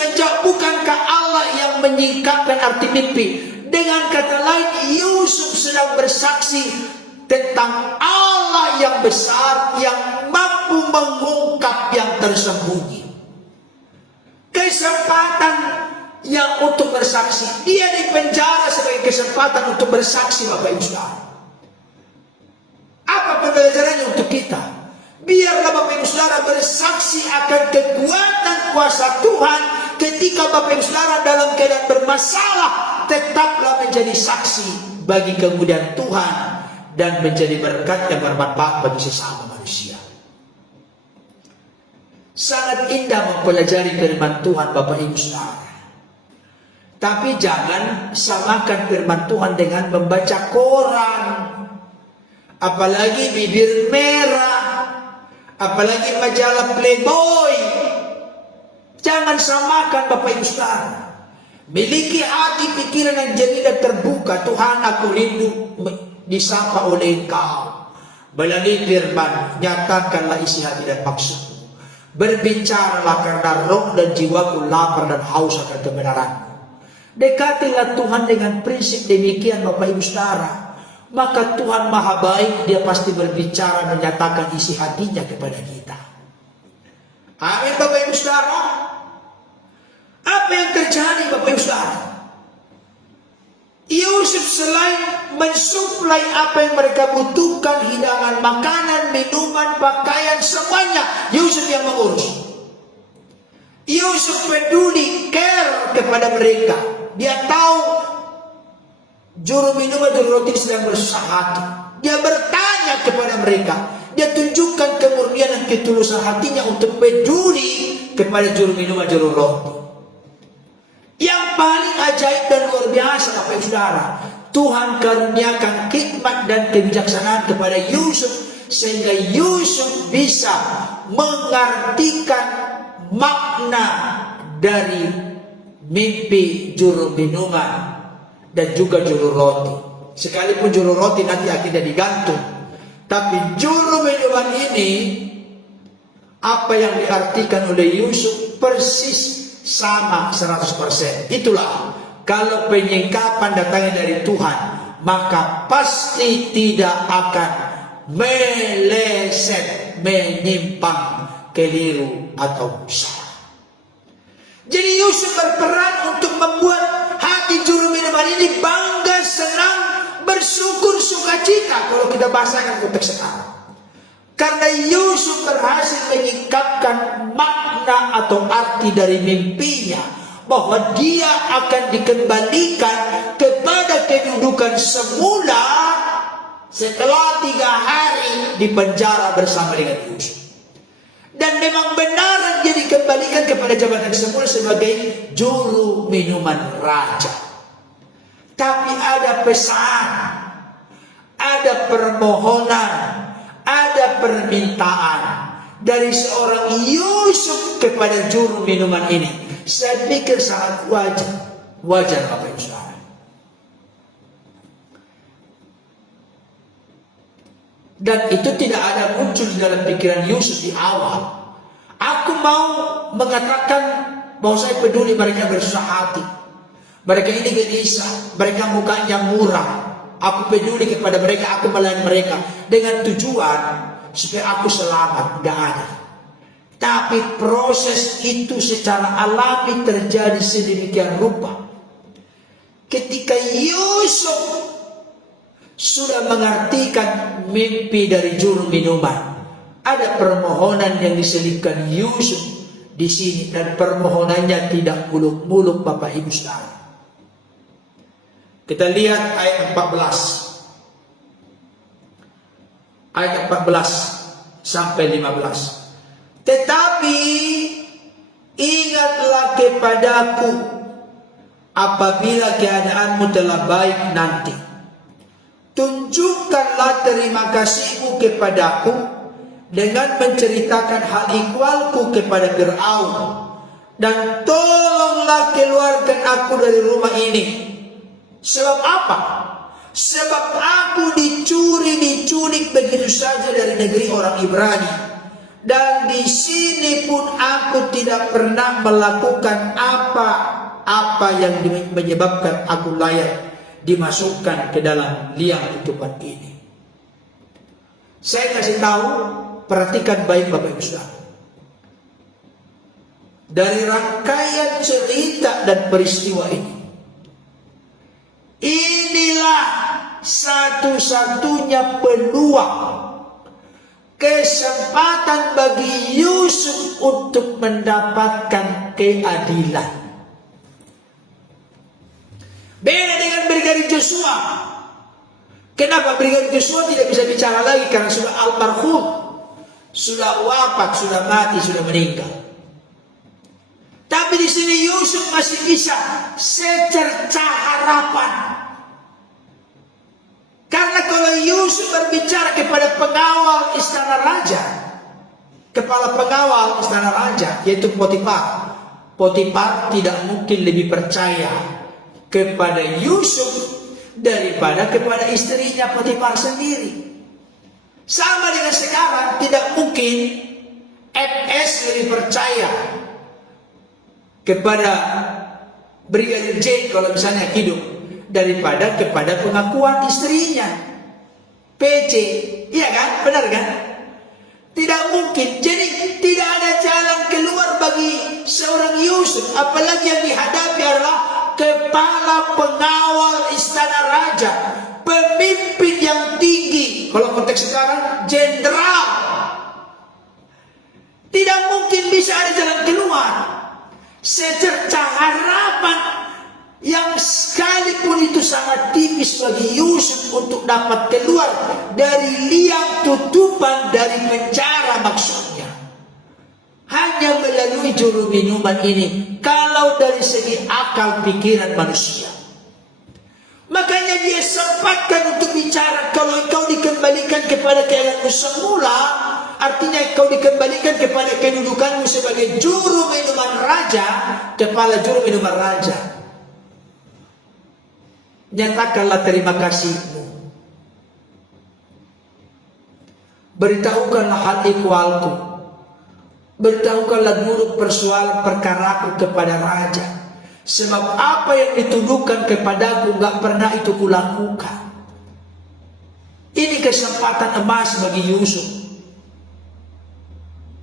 menjawab, bukankah Allah yang menyingkapkan arti mimpi? Dengan kata lain, Yusuf sedang bersaksi tentang Allah yang besar, yang mampu mengungkap yang tersembunyi. Kesempatan yang untuk bersaksi, dia di penjara sebagai kesempatan untuk bersaksi, Bapak Ibu Saudara. Apa pembelajarannya untuk kita? Biarlah Bapak Ibu Saudara bersaksi akan kekuatan kuasa Tuhan. Ketika Bapak Ibu Saudara dalam keadaan bermasalah, tetaplah menjadi saksi bagi kemudian Tuhan dan menjadi berkat yang bermanfaat bagi sesama manusia. Sangat indah mempelajari firman Tuhan, Bapak Ibu Saudara. Tapi jangan samakan firman Tuhan dengan membaca koran, apalagi bibir merah, apalagi majalah Playboy. Jangan samakan, Bapak Ibu Saudara. Miliki hati pikiran yang jernih dan terbuka. Tuhan, aku rindu disapa oleh Engkau. Melalui firman, nyatakanlah isi hati dan maksudmu. Berbicaralah karena roh dan jiwaku lapar dan haus akan kebenaran. Dekatilah Tuhan dengan prinsip demikian, Bapak Ibu Saudara. Maka Tuhan Maha Baik, Dia pasti berbicara, menyatakan isi hatinya kepada kita. Amin, Bapak Ibu Saudara. Apa yang terjadi, Bapak Ibu Saudara? Yusuf selain mensuplai apa yang mereka butuhkan, hidangan, makanan, minuman, pakaian, semuanya Yusuf yang mengurus. Yusuf peduli, care kepada mereka. Dia tahu juru minuman, juru roti sedang bersusah hati. Dia bertanya kepada mereka. Dia tunjukkan kemurnian dan ketulusan hatinya untuk peduli kepada juru minuman, juru roti. Yang paling ajaib dan luar biasa, Bapak Ibu Saudara, Tuhan karuniakan hikmat dan kebijaksanaan kepada Yusuf, sehingga Yusuf bisa mengartikan makna dari mimpi juru minuman dan juga juru roti. Sekalipun juru roti nanti akhirnya digantung, tapi juru minuman ini, apa yang diartikan oleh Yusuf persis sama 100%. Itulah, kalau penyingkapan datangnya dari Tuhan, maka pasti tidak akan meleset, menyimpang, keliru atau salah. Jadi Yusuf berperan untuk membuat hati juru minuman ini bangga, senang, bersyukur, sukacita, kalau kita bahasakan konteks sekarang. Karena Yusuf berhasil menyingkapkan makna atau arti dari mimpinya, bahwa dia akan dikembalikan kepada kedudukan semula setelah 3 hari di penjara bersama dengan Yusuf. Dan memang benar dia dikembalikan kepada jabatan semula sebagai juru minuman raja. Tapi ada pesan, ada permohonan, ada permintaan dari seorang Yusuf kepada juru minuman ini. Saya pikir sangat wajar Bapak Ibu Saudara. Dan itu tidak ada muncul di dalam pikiran Yusuf di awal. Aku mau mengatakan bahwa saya peduli mereka bersusah hati. Mereka ini gelisah, mereka mukanya murah. Aku peduli kepada mereka, aku melayani mereka dengan tujuan supaya aku selamat, tidak ada. Tapi proses itu secara alami terjadi sedemikian rupa. Ketika Yusuf sudah mengartikan mimpi dari juru minuman, ada permohonan yang diselipkan Yusuf di sini, dan permohonannya tidak muluk-muluk, Bapak Ibu Saudara. Kita lihat ayat 14. Ayat 14 sampai 15. Tetapi ingatlah kepadaku apabila keadaanmu telah baik nanti. Tunjukkanlah terima kasihmu kepadaku dengan menceritakan hal ihwalku kepada Fir'aun, dan tolonglah keluarkan aku dari rumah ini. Sebab apa? Sebab aku diculik begitu saja dari negeri orang Ibrani. Dan di sini pun aku tidak pernah melakukan apa yang menyebabkan aku layak dimasukkan ke dalam liang tutupan ini. Saya kasih tahu, perhatikan baik Bapak Ibu Saudara. Dari rangkaian cerita dan peristiwa ini, inilah satu-satunya peluang, kesempatan bagi Yusuf untuk mendapatkan keadilan. Beda dengan Brigadir Joshua. Kenapa Brigadir Joshua tidak bisa bicara lagi? Karena sudah almarhum, sudah wafat, sudah mati, sudah meninggal. Tapi di sini Yusuf masih bisa secerca harapan. Karena kalau Yusuf berbicara kepada pengawal istana raja, kepala pengawal istana raja, yaitu Potifar, Potifar tidak mungkin lebih percaya kepada Yusuf daripada kepada istrinya Potifar sendiri. Sama dengan sekarang, tidak mungkin FS lebih percaya kepada Brigadir J kalau misalnya hidup daripada kepada pengakuan istrinya PC. Iya kan? Benar kan? Tidak mungkin. Jadi tidak ada jalan keluar bagi seorang Yusuf, apalagi yang dihadapi adalah kepala pengawal istana raja, pemimpin yang tinggi, kalau konteks sekarang jenderal. Tidak mungkin bisa ada jalan keluar. Secerca harapan yang sekalipun itu sangat tipis bagi Yusuf untuk dapat keluar dari liang tutupan, dari penjara maksudnya, hanya melalui juru minuman ini. Kalau dari segi akal pikiran manusia, makanya dia sempatkan untuk bicara, kalau engkau dikembalikan kepada keadaanmu semula, artinya engkau dikembalikan kepada kedudukanmu sebagai juru minuman raja, kepala juru minuman raja. Nyatakanlah terima kasihmu. Beritahukanlah hal ikhwalku. Beritahukanlah dulu persoalan perkaraku kepada raja. Sebab apa yang dituduhkan kepadaku gak pernah itu kulakukan. Ini kesempatan emas bagi Yusuf.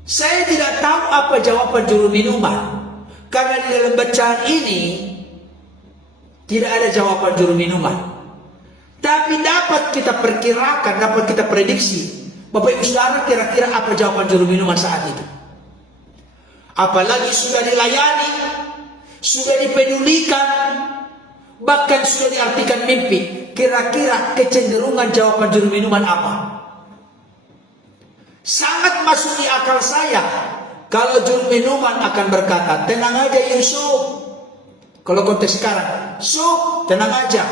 Saya tidak tahu apa jawaban juru minuman, karena di dalam bacaan ini tidak ada jawaban juru minuman. Tapi dapat kita perkirakan, dapat kita prediksi. Bapak Ibu Saudara, kira-kira apa jawaban juru minuman saat itu? Apalagi sudah dilayani, sudah dipedulikan, bahkan sudah diartikan mimpi. Kira-kira kecenderungan jawaban juru minuman apa? Sangat masuk di akal saya kalau juru minuman akan berkata, tenang aja Yusuf. Kalau konteks sekarang, tenang aja,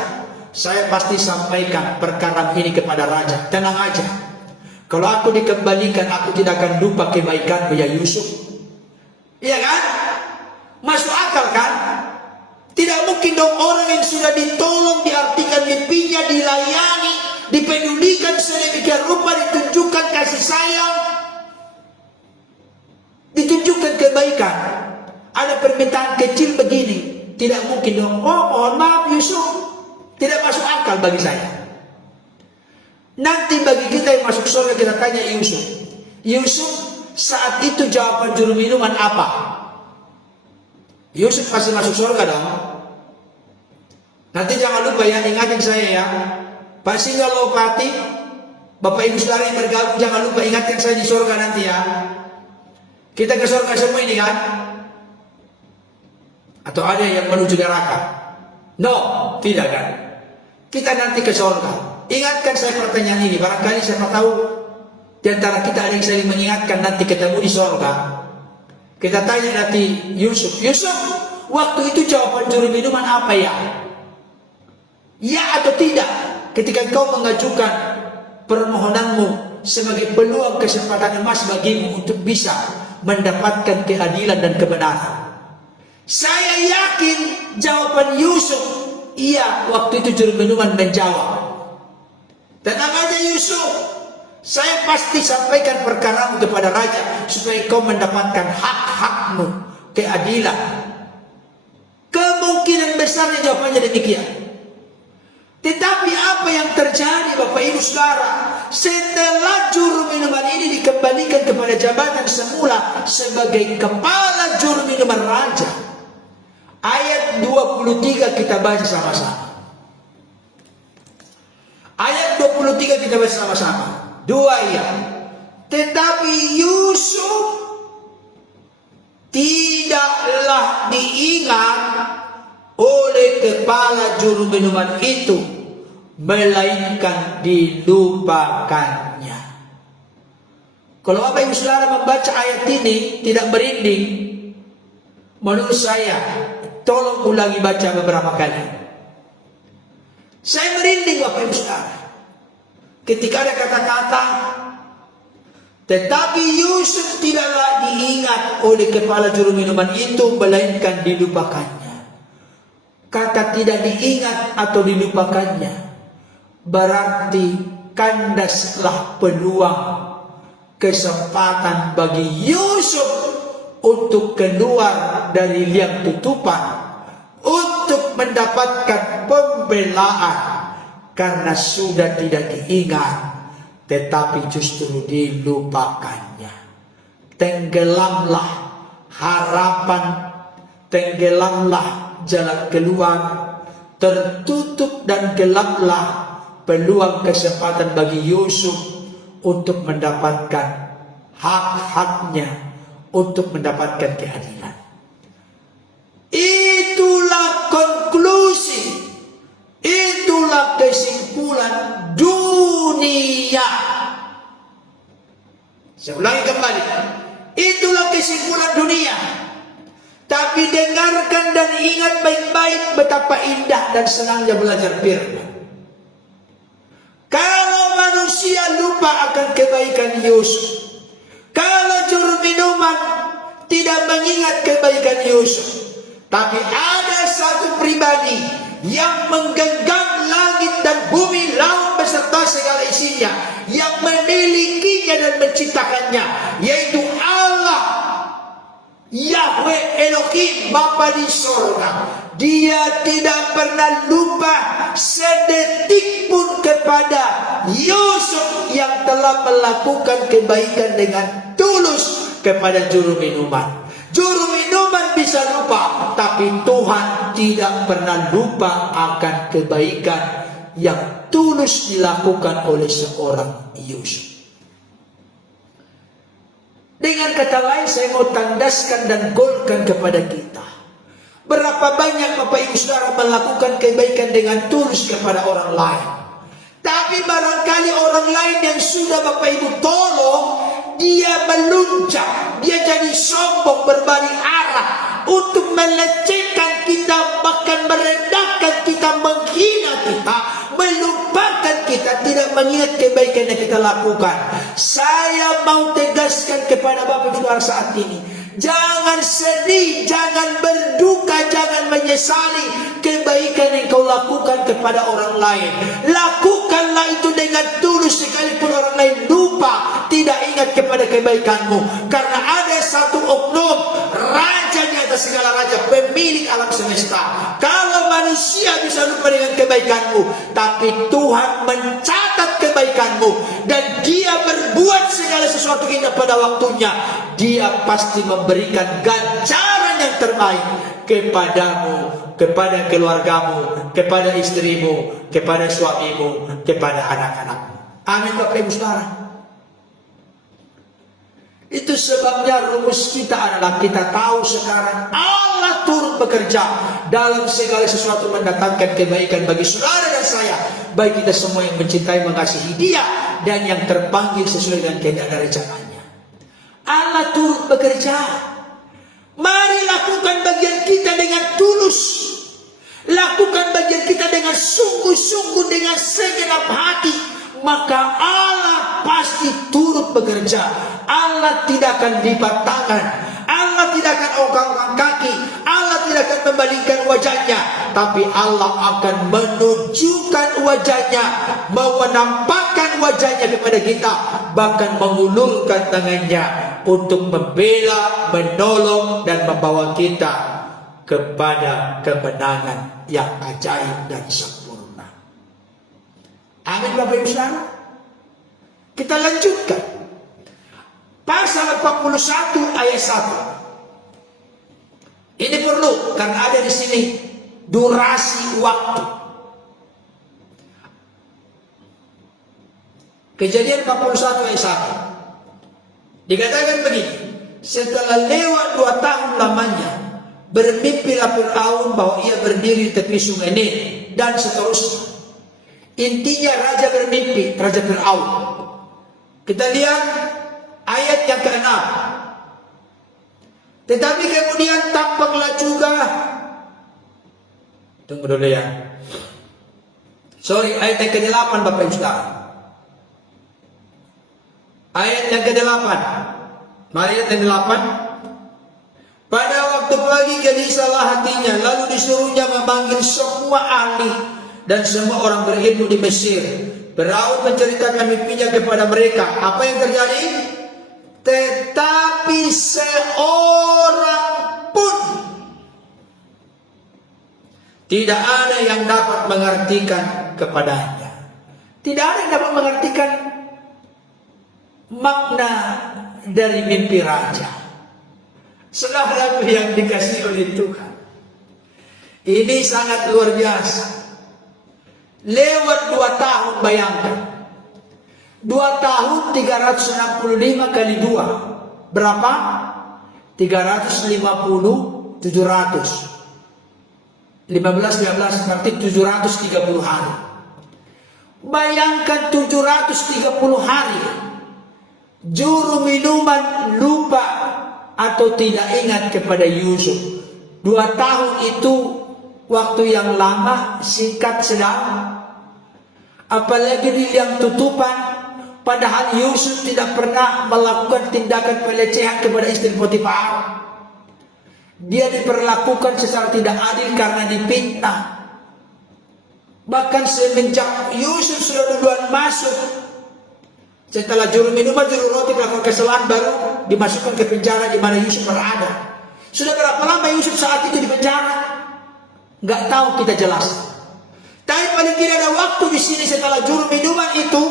saya pasti sampaikan perkara ini kepada raja. Tenang aja, kalau aku dikembalikan, aku tidak akan lupa kebaikanmu ya Yusuf. Iya kan? Masuk akal kan? Tidak mungkin dong orang yang sudah ditolong, diartikan mimpinya, dilayani, dipedulikan sedemikian rupa, ditunjukkan kasih sayang, ditunjukkan kebaikan, ada permintaan kecil begini. Tidak mungkin dong, oh mohon maaf Yusuf. Tidak masuk akal bagi saya. Nanti bagi kita yang masuk surga, kita tanya Yusuf, Yusuf saat itu jawaban juru minuman apa? Yusuf pasti masuk surga dong. Nanti jangan lupa ya, ingatin saya ya, Pak Singalopati, Bapak Ibu Saudara yang bergabung, jangan lupa ingatkan saya di surga nanti ya. Kita ke surga semua ini kan? Atau ada yang menuju neraka? No, tidak kan? Kita nanti ke surga. Ingatkan saya pertanyaan ini. Barangkali siapa tahu di antara kita ada yang saling mengingatkan, nanti ketemu di surga. Kita tanya nanti Yusuf, Yusuf, waktu itu jawaban juru minuman apa ya? Ya atau tidak? Ketika kau mengajukan permohonanmu sebagai peluang kesempatan emas bagimu untuk bisa mendapatkan keadilan dan kebenaran. Saya yakin jawaban Yusuf, iya. Waktu itu juru minuman menjawab, tenang aja Yusuf, Saya pasti sampaikan perkaramu kepada raja supaya kau mendapatkan hak-hakmu, keadilan. Kemungkinan besarnya jawabannya demikian. Tetapi apa yang terjadi Bapak Ibu Saudara, setelah juru minuman ini dikembalikan kepada jabatan semula sebagai kepala juru minuman raja, ayat 23 kita baca sama-sama. Ayat 23 kita baca sama-sama. 2 ayat. Tetapi Yusuf tidaklah diingat oleh kepala juru minuman itu, melainkan dilupakannya. Kalau Bapak Ibu Saudara membaca ayat ini tidak merinding, menurut saya tolong ulangi baca beberapa kali. Saya merinding Bapak Ibu Saudara ketika ada kata-kata tetapi Yusuf tidaklah diingat oleh kepala juru minuman itu, melainkan dilupakannya. Kata tidak diingat atau dilupakannya berarti kandaslah peluang, kesempatan bagi Yusuf untuk keluar dari liang tutupan, untuk mendapatkan pembelaan, karena sudah tidak diingat tetapi justru dilupakannya. Tenggelamlah harapan, tenggelamlah jalan keluar, tertutup dan gelaplah peluang kesempatan bagi Yusuf untuk mendapatkan hak-haknya, untuk mendapatkan keadilan. Itulah konklusi, itulah kesimpulan dunia. Saya ulangi kembali, itulah kesimpulan dunia. Tapi dengarkan dan ingat baik-baik betapa indah dan senangnya belajar firman. Kalau manusia lupa akan kebaikan Yusuf, kalau juru minuman tidak mengingat kebaikan Yusuf, tapi ada satu pribadi yang menggenggam langit dan bumi, laut beserta segala isinya, yang memilikinya dan menciptakannya, yaitu Allah, Yahweh Elohim, Bapa di sorga. Dia tidak pernah lupa sedetik pun kepada Yusuf yang telah melakukan kebaikan dengan tulus kepada juru minuman. Juru minuman bisa lupa, tapi Tuhan tidak pernah lupa akan kebaikan yang tulus dilakukan oleh seorang Yusuf. Dengan kata lain, saya mau tandaskan dan golkan kepada kita, berapa banyak Bapak Ibu Saudara melakukan kebaikan dengan tulus kepada orang lain, tapi barangkali orang lain yang sudah Bapak Ibu tolong, dia meluncang, dia jadi sombong, berbalik arah untuk melecehkan kita, bahkan merendahkan kita, menghina kita, melupakan kita, tidak mengingat kebaikan yang kita lakukan. Saya mau tegaskan kepada Bapak Ibu Saudara saat ini, jangan sedih, jangan berduka, jangan menyesali kebaikan yang kau lakukan kepada orang lain. Lakukanlah itu dengan tulus, sekalipun orang lain lupa, tidak ingat kepada kebaikanmu. Karena ada satu oknum, raja di atas segala raja, pemilik alam semesta. Kalau manusia bisa lupa dengan kebaikanmu, tapi Tuhan mencatat kebaikanmu, dan Dia berbuat segala sesuatu indah pada waktunya, Dia pasti memberikan ganjaran yang terbaik kepadamu, kepada keluargamu, kepada istrimu, kepada suamimu, kepada anak-anakmu. Amin Bapak Ibu Saudara. Itu sebabnya rumus kita adalah kita tahu sekarang Allah turut bekerja dalam segala sesuatu, mendatangkan kebaikan bagi saudara dan saya, baik kita semua yang mencintai, mengasihi Dia, dan yang terpanggil sesuai dengan kehendak dan rencananya. Allah turut bekerja. Mari lakukan bagian kita dengan tulus, lakukan bagian kita dengan sungguh-sungguh, dengan segenap hati, maka Allah pasti turut bekerja. Allah tidak akan lipat tangan, Allah tidak akan ongkang-ongkang kaki, Allah tidak akan membalingkan wajahnya, tapi Allah akan menunjukkan wajahnya, menampakkan wajahnya kepada kita, bahkan mengulurkan tangannya untuk membela, menolong, dan membawa kita kepada kemenangan yang ajaib dan sempurna. Amin Bapak Ibu Saudara. Kita lanjutkan. Pasal 41 ayat 1. Ini perlu karena ada di sini durasi waktu. Kejadian 41 ayat 1. Dikatakan begini, setelah lewat 2 tahun lamanya, bermimpilah Fir'aun bahwa ia berdiri di tepi sungai Nil, dan seterusnya. Intinya raja bermimpi, Raja Fir'aun. Kita lihat ayat yang ke-6. Tetapi kemudian tampaklah juga, tunggu dulu ya. Sorry, ayat yang ke-8 Bapak Ibu Saudara. Ayat yang ke-8. Mari ayat yang ke-8. Pada waktu pagi gelisahlah hatinya, lalu disuruhnya memanggil semua ahli dan semua orang berilmu di Mesir. Fir'aun menceritakan mimpinya kepada mereka. Apa yang terjadi? Tetapi seorang pun tidak ada yang dapat mengartikan kepadanya. Tidak ada yang dapat mengartikan makna dari mimpi raja. Saudara yang dikasihi oleh Tuhan, ini sangat luar biasa. Lewat 2 tahun, bayangkan 2 tahun 365 kali 2 berapa? 350, 700 15 berarti 730 hari. Bayangkan 730 hari juru minuman lupa atau tidak ingat kepada Yusuf. 2 tahun itu waktu yang lama, singkat, sedang. Apalagi di liang tutupan, padahal Yusuf tidak pernah melakukan tindakan pelecehan kepada istri Potifar. Dia diperlakukan secara tidak adil karena dipitnah. Bahkan semenjak Yusuf sudah duluan masuk, setelah juru minuman, juru roti melakukan kesalahan, baru dimasukkan ke penjara di mana Yusuf berada. Sudah berapa lama Yusuf saat itu di penjara? Nggak tahu kita jelas. Tapi paling tidak ada waktu di sini setelah juru minuman itu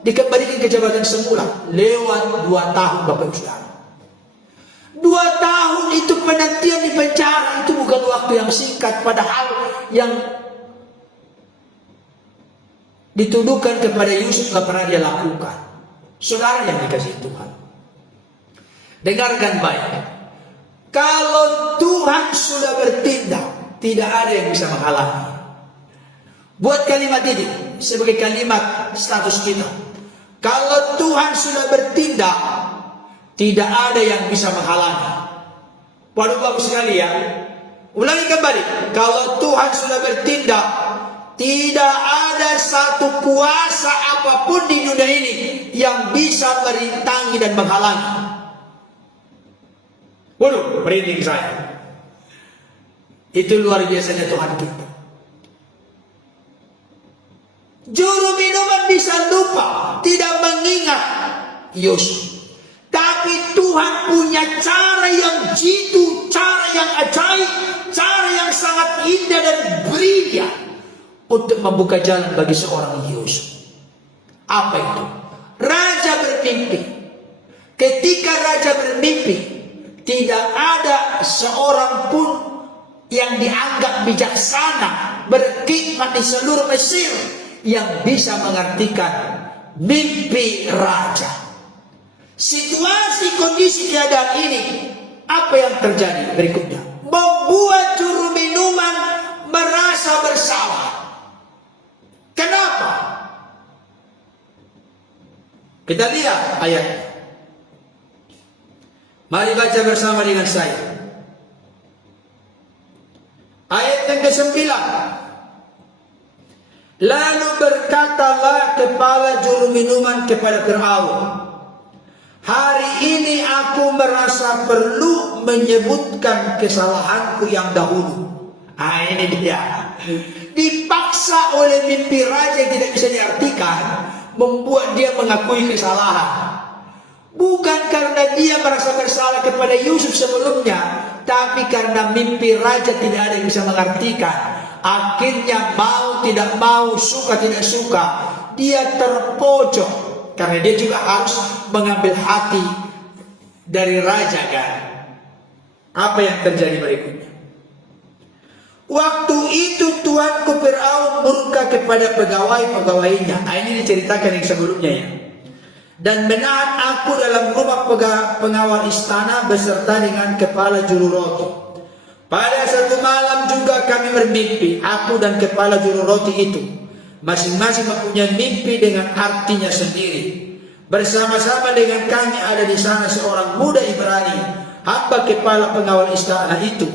dikembalikan ke jabatan semula. Lewat 2 tahun Bapak Ibu Saudara. 2 tahun itu penantian di penjara, itu bukan waktu yang singkat. Padahal yang dituduhkan kepada Yusuf gak pernah dia lakukan. Saudara yang dikasihi Tuhan, dengarkan baik. Kalau Tuhan sudah bertindak, tidak ada yang bisa menghalangi. Buat kalimat ini sebagai kalimat status kita. Kalau Tuhan sudah bertindak, tidak ada yang bisa menghalangi. Waduh, bagus sekali ya. Ulangi kembali. Kalau Tuhan sudah bertindak, tidak ada satu kuasa apapun di dunia ini yang bisa merintangi dan menghalangi. Waduh, merinding saya. Itu luar biasanya Tuhan kita. Juru minuman bisa lupa, tidak mengingat Yusuf. Tapi Tuhan punya cara yang jitu, cara yang ajaib, cara yang sangat indah dan brilian untuk membuka jalan bagi seorang Yusuf. Apa itu? Raja bermimpi. Ketika raja bermimpi, tidak ada seorang pun yang dianggap bijaksana, berkhidmat di seluruh Mesir, yang bisa mengartikan mimpi raja. Situasi kondisi keadaan ini, apa yang terjadi berikutnya? Membuat juru minuman merasa bersalah. Kenapa? Kita lihat ayatnya. Mari baca bersama dengan saya. Ayat yang ke-9. Lalu berkatalah kepala juru minuman kepada Fir'aun, hari ini aku merasa perlu menyebutkan kesalahanku yang dahulu. Ini dia. Dipaksa oleh mimpi raja yang tidak bisa diartikan, membuat dia mengakui kesalahan. Bukan karena dia merasa bersalah kepada Yusuf sebelumnya, tapi karena mimpi raja tidak ada yang bisa mengartikan. Akhirnya mau tidak mau, suka tidak suka, dia terpojok. Karena dia juga harus mengambil hati dari raja kan. Apa yang terjadi berikutnya? Waktu itu tuanku Fir'aun murka kepada pegawai-pegawainya. Ini diceritakan yang sebelumnya ya. Dan menahan aku dalam rumah pengawal istana beserta dengan kepala juru roti. Pada satu malam juga kami bermimpi, aku dan kepala juru roti itu. Masing-masing mempunyai mimpi dengan artinya sendiri. Bersama-sama dengan kami ada di sana seorang muda Ibrani, hamba kepala pengawal istana itu.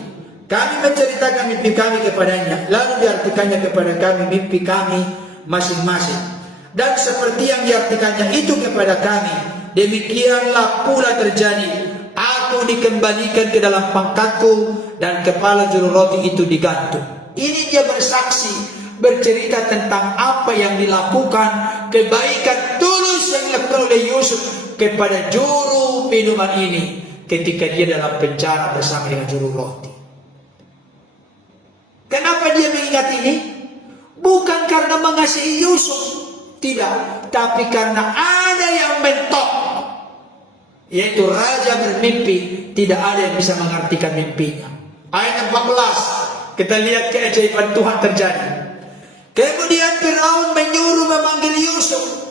Kami menceritakan mimpi kami kepadanya, lalu diartikannya kepada kami mimpi kami masing-masing. Dan seperti yang diartikannya itu kepada kami, demikianlah pula terjadi. Aku dikembalikan ke dalam pangkatku dan kepala juru roti itu digantung. Ini dia bersaksi, bercerita tentang apa yang dilakukan, kebaikan tulus yang dilakukan oleh Yusuf kepada juru minuman ini ketika dia dalam penjara bersama dengan juru roti. Kenapa dia mengingat ini? Bukan karena mengasihi Yusuf, tidak, tapi karena ada yang mentok, yaitu raja bermimpi, tidak ada yang bisa mengartikan mimpinya. Ayat 14, kita lihat keajaiban Tuhan terjadi. Kemudian Fir'aun menyuruh memanggil Yusuf.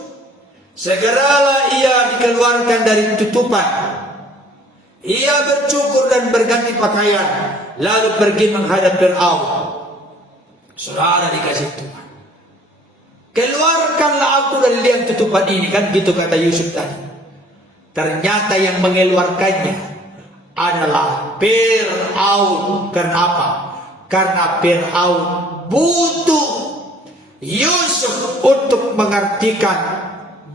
Segeralah ia dikeluarkan dari tutupan. Ia bercukur dan berganti pakaian, lalu pergi menghadap Fir'aun. Saudara dikasih Tuhan, keluarkanlah aku dari liang tutupan ini, kan gitu kata Yusuf tadi. Ternyata yang mengeluarkannya adalah Fir'aun. Karena apa? Karena Fir'aun butuh Yusuf untuk mengartikan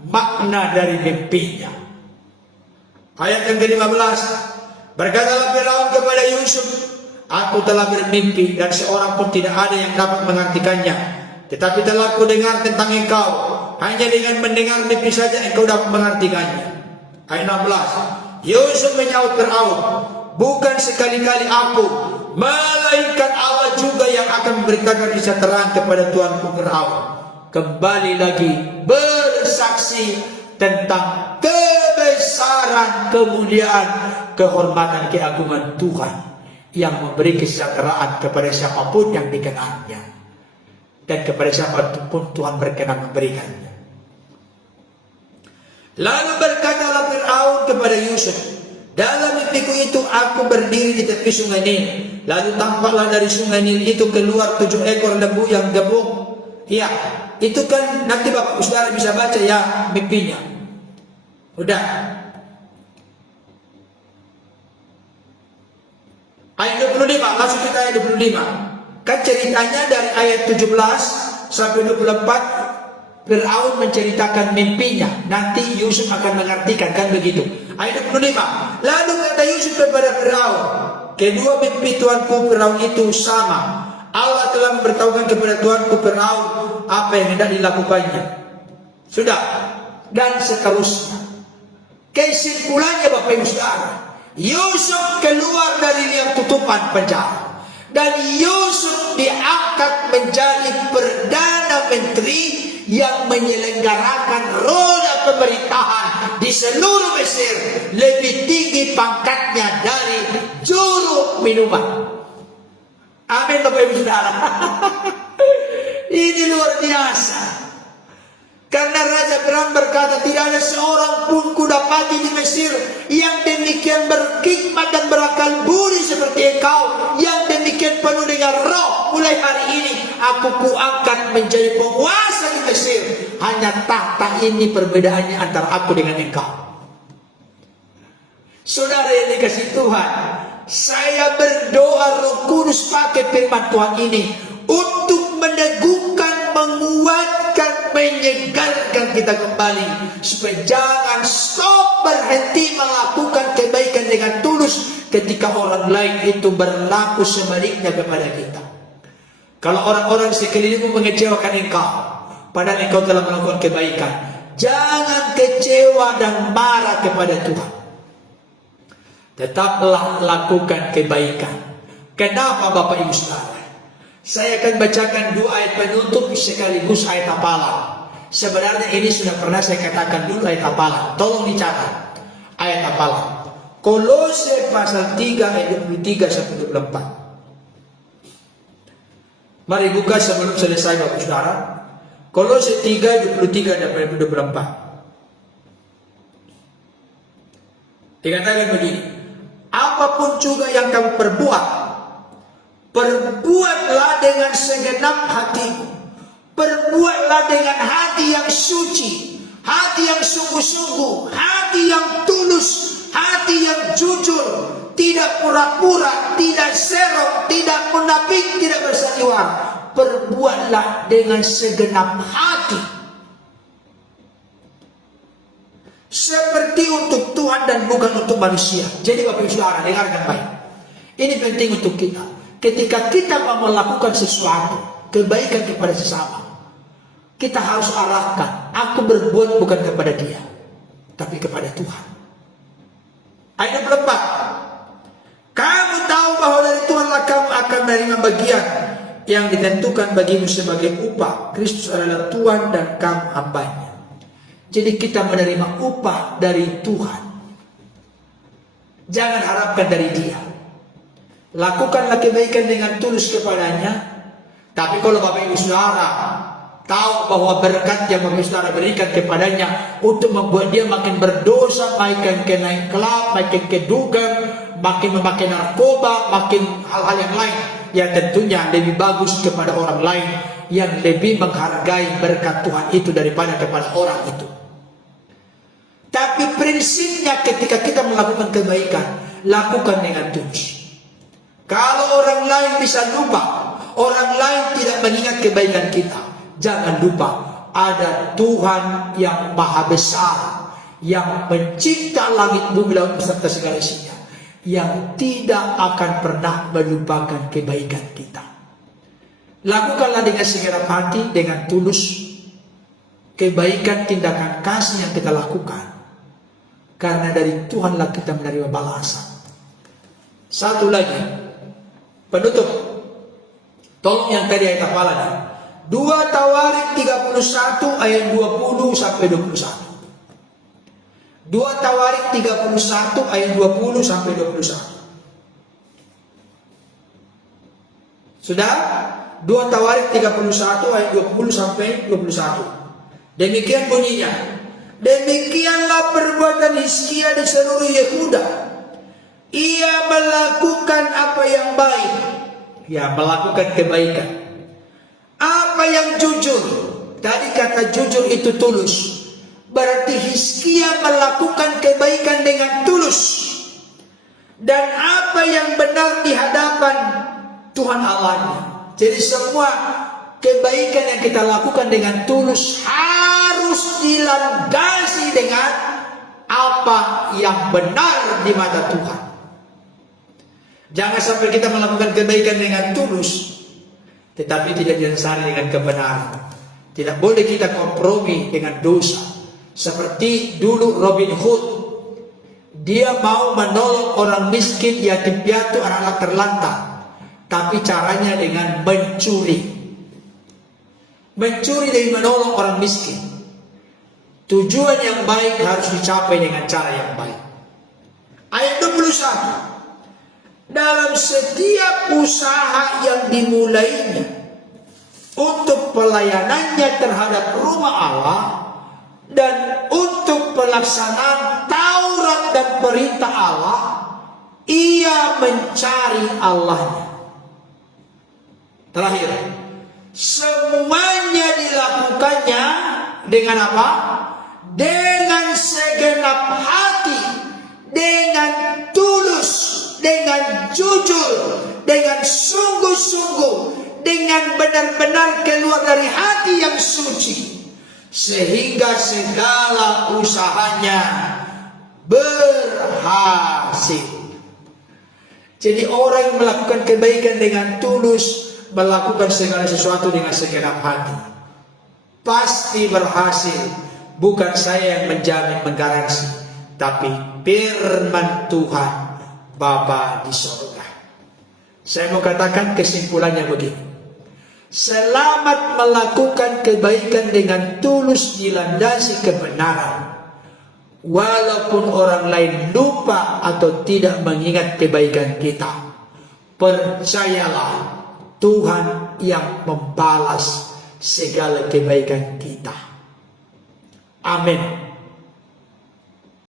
makna dari mimpinya. Ayat yang ke-15, berkatalah Fir'aun kepada Yusuf, aku telah bermimpi dan seorang pun tidak ada yang dapat mengartikannya. Tetapi telah aku dengar tentang engkau. Hanya dengan mendengar mimpi saja engkau dapat mengartikannya. Ayat 16, Yusuf menyaut Fir'aun, bukan sekali-kali aku, malaikat Allah juga yang akan memberitakan kisah terang kepada tuanku Fir'aun. Kembali lagi bersaksi tentang kebesaran, kemuliaan, kehormatan, keagungan Tuhan yang memberi kesejahteraan kepada siapapun yang dikenalnya dan kepada siapapun Tuhan berkenan memberikannya. Lalu berkatalah Fir'aun kepada Yusuf, dalam mimpiku itu aku berdiri di tepi sungai Nil. Lalu tampaklah dari sungai Nil itu keluar 7 ekor lembu yang gebuk. Ya, itu kan nanti Bapak Saudara bisa baca ya mimpinya. Udah. Ayat 25, langsung kita ayat 25. Kan ceritanya dari ayat 17 sampai 24, Fir'aun menceritakan mimpinya. Nanti Yusuf akan mengartikan, kan begitu. Ayat 25. Lalu kata Yusuf kepada Fir'aun, kedua mimpi tuanku Fir'aun itu sama. Allah telah memberitahukan kepada tuanku Fir'aun apa yang hendak dilakukannya. Sudah. Dan seterusnya. Kesimpulannya Bapak Ibu Saudara, Yusuf keluar dari liang tutupan penjara. Dan Yusuf diangkat menjadi Perdana Menteri yang menyelenggarakan roda pemerintahan di seluruh Mesir, lebih tinggi pangkatnya dari juru minuman. Amin Bapak Ibu Saudara. Ini luar biasa. Karena Raja Fir'aun berkata, tidak ada seorang pun kudapati di Mesir yang demikian berhikmat dan berakal budi seperti engkau, yang demikian penuh dengan roh. Mulai hari ini aku kuangkat menjadi penguasa di Mesir. Hanya tahta ini perbedaannya antara aku dengan engkau. Saudara yang dikasih Tuhan, saya berdoa Roh Kudus pakai firman Tuhan ini untuk meneguhkan, menguatkan, menyegarkan kita kembali, supaya jangan stop berhenti melakukan kebaikan dengan tulus ketika orang lain itu berlaku sebaliknya kepada kita. Kalau orang-orang sekelilingmu mengecewakan engkau, padahal engkau telah melakukan kebaikan, Jangan kecewa dan marah kepada Tuhan. Tetaplah lakukan kebaikan. Kenapa Bapak Ibu Saudara? Saya akan bacakan 2 ayat penutup sekaligus ayat hafalan. Sebenarnya ini sudah pernah saya katakan dulu ayat hafalan. Tolong dicatat. Ayat hafalan. Kolose pasal 3 ayat 23 sampai 24. Mari buka sebelum selesai Bapak Saudara. Kolose 3 23 dan 24. Dikatakan begini. Apapun juga yang kamu perbuat, perbuatlah dengan segenap hatimu. Perbuatlah dengan hati yang suci, hati yang sungguh-sungguh, hati yang tulus, hati yang jujur, tidak pura-pura, tidak serong, tidak munafik, tidak bersandiwara. Perbuatlah dengan segenap hati. Seperti untuk Tuhan dan bukan untuk manusia. Jadi Bapak Ibu Saudara, dengarkan baik. Ini penting untuk kita. Ketika kita mau melakukan sesuatu kebaikan kepada sesama, kita harus arahkan, aku berbuat bukan kepada dia, tapi kepada Tuhan. Ayat 24. Kamu tahu bahwa dari Tuhanlah kamu akan menerima bagian yang ditentukan bagimu sebagai upah. Kristus adalah Tuhan dan kamu hambanya. Jadi kita menerima upah dari Tuhan. Jangan harapkan dari dia. Lakukanlah kebaikan dengan tulus kepadanya. Tapi kalau Bapak Ibu Saudara tahu bahwa berkat yang Bapak Ibu Saudara berikan kepadanya untuk membuat dia makin berdosa, makin ke naik kelab, makin ke dugem, makin memakai narkoba, makin hal-hal yang lain, yang tentunya lebih bagus kepada orang lain yang lebih menghargai berkat Tuhan itu daripada kepada orang itu. Tapi prinsipnya ketika kita melakukan kebaikan, lakukan dengan tulus. Kalau orang lain bisa lupa, orang lain tidak mengingat kebaikan kita, jangan lupa ada Tuhan yang maha besar, yang mencipta langit bumi laut beserta segala isinya, yang tidak akan pernah melupakan kebaikan kita. Lakukanlah dengan segenap hati, dengan tulus kebaikan, tindakan kasih yang kita lakukan. Karena dari Tuhanlah kita menerima balasan. Satu lagi, penutup. Tolong yang tadi ayat hafalannya. 2 Tawarik 31 ayat 20 sampai 21. 2 Tawarik 31 ayat 20 sampai 21. Sudah? 2 Tawarik 31 ayat 20 sampai 21. Demikian bunyinya. Demikianlah perbuatan Hizkia di seluruh Yehuda. Ia melakukan apa yang baik, ya melakukan kebaikan. Apa yang jujur, tadi kata jujur itu tulus. Berarti Hizkia melakukan kebaikan dengan tulus. Dan apa yang benar di hadapan Tuhan Allahnya. Jadi semua kebaikan yang kita lakukan dengan tulus harus dilandasi dengan apa yang benar di mata Tuhan. Jangan sampai kita melakukan kebaikan dengan tulus, tetapi tidak didasari dengan kebenaran. Tidak boleh kita kompromi dengan dosa. Seperti dulu Robin Hood, dia mau menolong orang miskin, yatim piatu, anak-anak terlantar, tapi caranya dengan mencuri. Mencuri dari menolong orang miskin. Tujuan yang baik harus dicapai dengan cara yang baik. Ayat 21. Dalam setiap usaha yang dimulainya untuk pelayanannya terhadap rumah Allah dan untuk pelaksanaan Taurat dan perintah Allah, ia mencari Allahnya. Terakhir, semuanya dilakukannya dengan apa? Dengan segenap hati, dengan tulus, dengan jujur, dengan sungguh-sungguh, dengan benar-benar keluar dari hati yang suci, sehingga segala usahanya berhasil. Jadi orang yang melakukan kebaikan dengan tulus, melakukan segala sesuatu dengan segenap hati, pasti berhasil. Bukan saya yang menjamin, menggaransi, tapi firman Tuhan Bapa di surga. Saya mau katakan kesimpulannya begini. Selamat melakukan kebaikan dengan tulus dilandasi kebenaran. Walaupun orang lain lupa atau tidak mengingat kebaikan kita, percayalah Tuhan yang membalas segala kebaikan kita. Amin.